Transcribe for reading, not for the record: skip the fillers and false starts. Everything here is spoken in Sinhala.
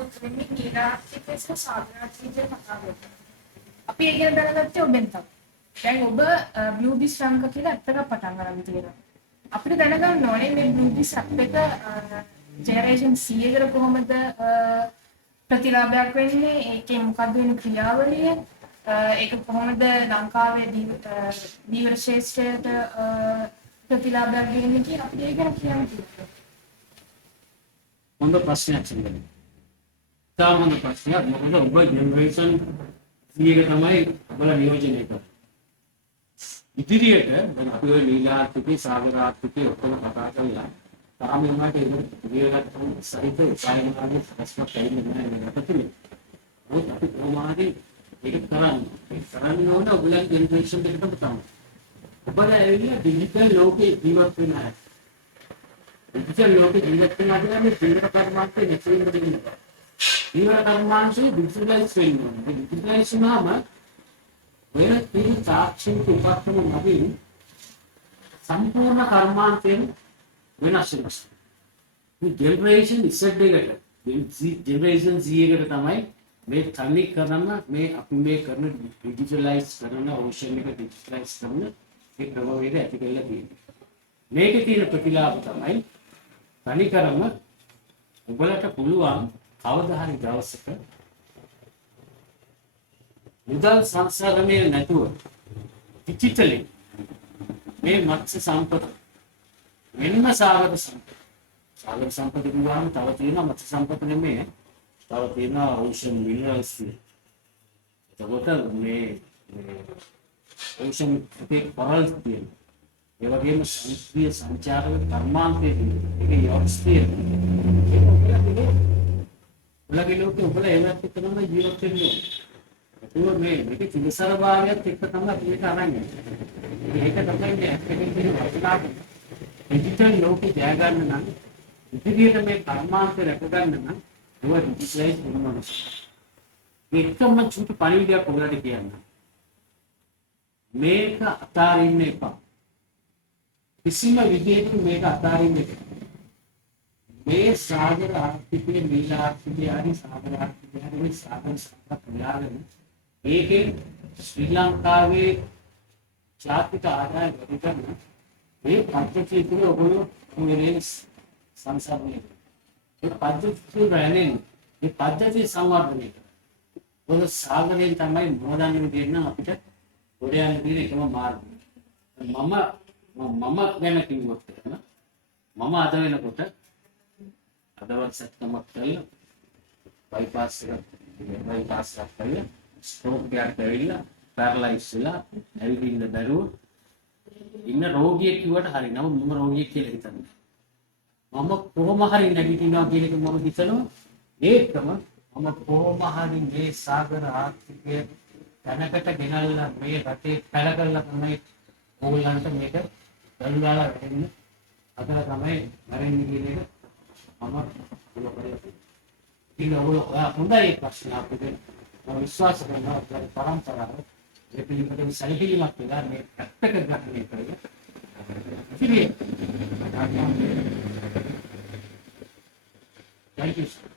බලාපොරොත්තු වෙන්නේ නීරාර්ථිකව සාධාරණීය කතා කරනවා. අපි ඒ ගැන දැනගත්තේ ඔබෙන් තමයි. දැන් ඔබ බ්ලූ දිස් රංග කියලා ඇත්තට පටන් ගන්න තියෙනවා. අපිට දැනගන්න ඕනේ මේ බ්ලූ දිස් ඇප් එක ජෙනරේෂන් C එකට කොහොමද ප්‍රතිලාභයක් වෙන්නේ? ඒකේ මොකක්ද වෙන ක්‍රියාවලිය? ඒක කොහොමද ලංකාවේ දීවර ශ්‍රේෂ්ඨයට ප්‍රතිලාභයක් දෙන්නේ කියලා අපි ඒක ගැන කියන්න. හොඳ ප්‍රශ්නයක් සම්බන්ධයි. තාම හොඳ ප්‍රශ්නයක්. මොකද ඔබ ජෙනරේෂන් C එක තමයි ඔබලා නියෝජනය කරන්නේ. ඉදිරියට දැන් අපි ඔය නීලාර්ථිකේ සාගරාර්ථිකේ ඔක්කොම කතා කරලා තාම එන්නට ඉරියව්වට සහිත උපායනාවේ ප්‍රශ්නක් ඇවිල්ලා නැහැ නේද අපිට. මොකද අපි කොහොමද ඒක කරන්නේ ඕන ඔයගොල්ලන් ජෙනරේෂන් එකටම තමයි. ඔබලා ඇවිල්ලා ඩිජිටල් ලෝකේ ජීවත් වෙන අය. ඩිජිටල් ලෝකේ ජීවත් වෙන අය මේ ජීවන කර්මාන්තේ නැතිවෙන්න දෙන්නේ. ජීවන කර්මාන්තේ ඩිජිටලයිස් වෙනවා. ඩිජිටලයිස් වුණාම වෙන තීරි තාක්ෂණික උපක්‍රම නැතිව සම්පූර්ණ කර්මාන්තයෙන් වෙනස් වෙනවා. මේ ජෙනරේෂන් Z එකට ජෙනරේෂන් Z එකට තමයි මේ තනි කරන මේ අපි මේ කරන ඩිජිටලයිස් කරන ඕෂන් එක ඩිජිටලයිස් කරන ඒ ක්‍රමවේද ඇති කරලා තියෙන්නේ. මේකේ තියෙන ප්‍රතිලාභ තමයි තනි කරම ඔබලට පුළුවන් කවදා හරි දවසක මුදල් සංසරණය නැතුව ඩිජිටලි මේ මත්ස්‍ය සම්පත වෙනම සාගර සම්පත කියවම තව තියෙනවා මත්ස්‍ය සම්පත නෙමෙයි තව තියෙනවා ඕෂන් මිනරල්ස්. එතකොට මේ ඕෂන් එකේ කොරල්ස් තියෙනවා. ඒ වගේම සංස්කෘතිය සංචාරක කර්මාන්තයේ ඒක යොක්ස් තියෙනවා. උලගේ ලෝකේ ඔබලා ඒවත් එක්ක තමයි ජීවත් වෙන්නේ. ඒක මේක චිලසර භාගයත් එක්ක තමයි මේක අරන්නේ. ඒක තමයි මේ ඇක්ටිවිටි කියන වචනාව. ඩිජිටල් ලෝකේ ජය ගන්න නම් ඉදිරියට මේ කර්මාන්තය රැක ගන්න නම් ඒක ඩිජිටලයිස් වෙනවා. මේකම චුටි පරිවිඩයක් ඔයගලට කියන්න. මේක අතාරින්න එපා. කිසිම විදිහකින් මේක අතාරින්න එපා. මේ සාගර ආර්ථිකයේ නීලාර්ථිකයේ හරි සාගර ආර්ථිකයේ හරි සාගර සම්පත් න්යායන ඒකේ ශ්‍රී ලංකාවේ ජාතික ආදාය වැඩි කරන මේ පද්ධතිය තුළ ඔයගොල්ලෝ මේ සංසර්ණය ඒ පද්ධතිය රැඳෙන්නේ මේ පද්ධතිය සංවර්ධනය කරනවා. ඔය සාගරයෙන් තමයි මොනවානේ දෙන්න අපිට ගොඩ යන්න තියෙන එකම මාර්ගය. මම ගැන කිව්වොත් මම අද වෙනකොට අදවත් සත්‍යමත් කළා බයිපාස් එකක් කළා ස්ට්‍රෝක් එකක් ඇවිල්ලා පැරලයිස් වෙලා ඇවිදින්න බැරුව ඉන්න රෝගියෙක් කිව්වට හරි නම මම රෝගියෙක් කියලා හිතන්නේ. මම කොහොම හරි නැගිටිනවා කියන එක මම හිතනවා. ඒකම මම කොහොම හරි මේ සාගර ආර්ථිකය දැනකට ගෙනල්ලා මේ රටේ පැල කරලා තමයි ඕගොල්ලන්ට මේක දල්ලාලා වෙන්නේ. අතර තමයි මැරෙන්නේ කියන එක මම ඔයගොල්ලෝ හොඳයි ප්‍රශ්න අපිට මම විශ්වාස කරනවා අපේ පරම්පරාව මේ පිළිබඳව සැලකිලිමත් වෙලා මේ පැත්තක ගන්න කරේ. Thank you.